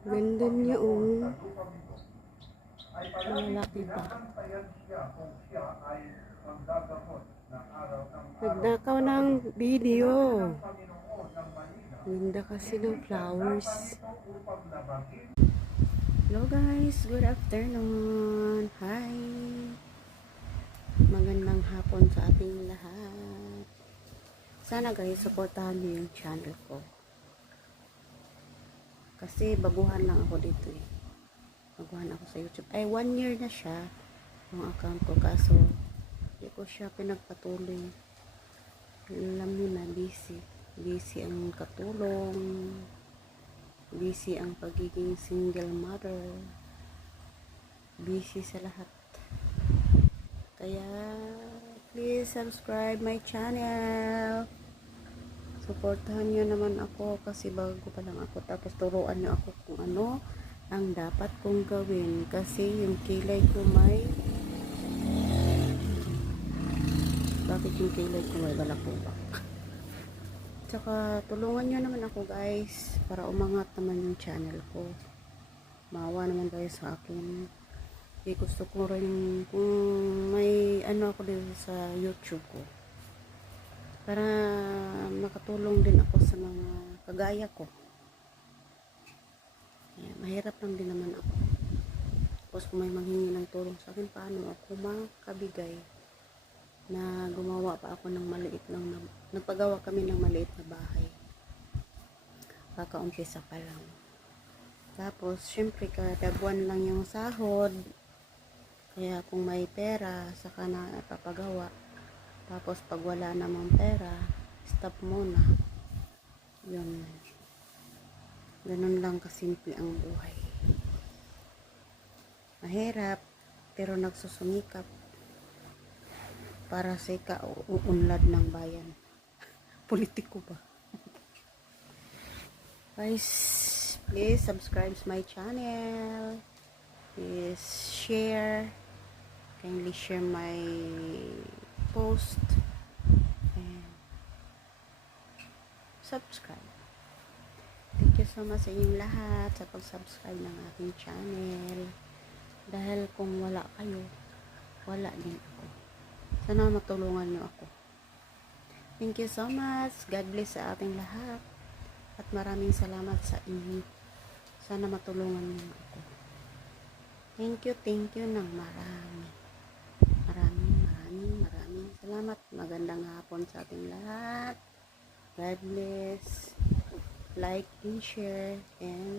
Ganda niya, oh. Malaki pa. Nagnakaw ng video. Ganda kasi ng flowers. Hello guys, good afternoon. Hi. Magandang hapon sa ating lahat. Sana guys, supportahan niyo yung channel ko. Kasi baguhan lang ako dito eh. Baguhan ako sa YouTube. Ay, 1 year na siya yung account ko. Kaso, hindi ko siya pinagpatuloy. Alam niyo na, busy. Busy ang katulong. Busy ang pagiging single mother. Busy sa lahat. Kaya, please subscribe my channel. Supportahan nyo naman ako kasi bago pa lang ako. Tapos turuan nyo ako kung ano ang dapat kong gawin. Kasi yung kilay ko may... Bakit yung kilay ko may balakubak? Tsaka tulungan nyo naman ako guys para umangat naman yung channel ko. Maawa naman kayo sa akin. Gusto ko rin kung may ano ako dito sa YouTube ko. Para makatulong din ako sa mga kagaya ko. Ayan, mahirap lang din naman ako. Tapos kung may manghingi ng tulong sa akin, paano ako makabigay na gumawa pa ako ng maliit lang na, nagpagawa kami ng maliit na bahay. Kakaumpisa pa lang. Tapos, syempre, kada buwan lang yung sahod. Kaya kung may pera, saka na papagawa. Tapos pag wala namang pera, stop muna. Yun. Ganun lang kasimple ang buhay. Mahirap, pero nagsusumikap para sa ikauunlad ng bayan. Politiko ba? Guys, please subscribe to my channel. Please share. Kindly share my post and subscribe. Thank you so much sa inyong lahat sa pag-subscribe ng aking channel. Dahil kung wala kayo, wala din ako. Sana matulungan nyo ako. Thank you so much. God bless sa ating lahat. At maraming salamat sa inyo. Sana matulungan nyo ako. Thank you ng marami. Maraming salamat. Magandang hapon sa ating lahat. God bless. Like and share and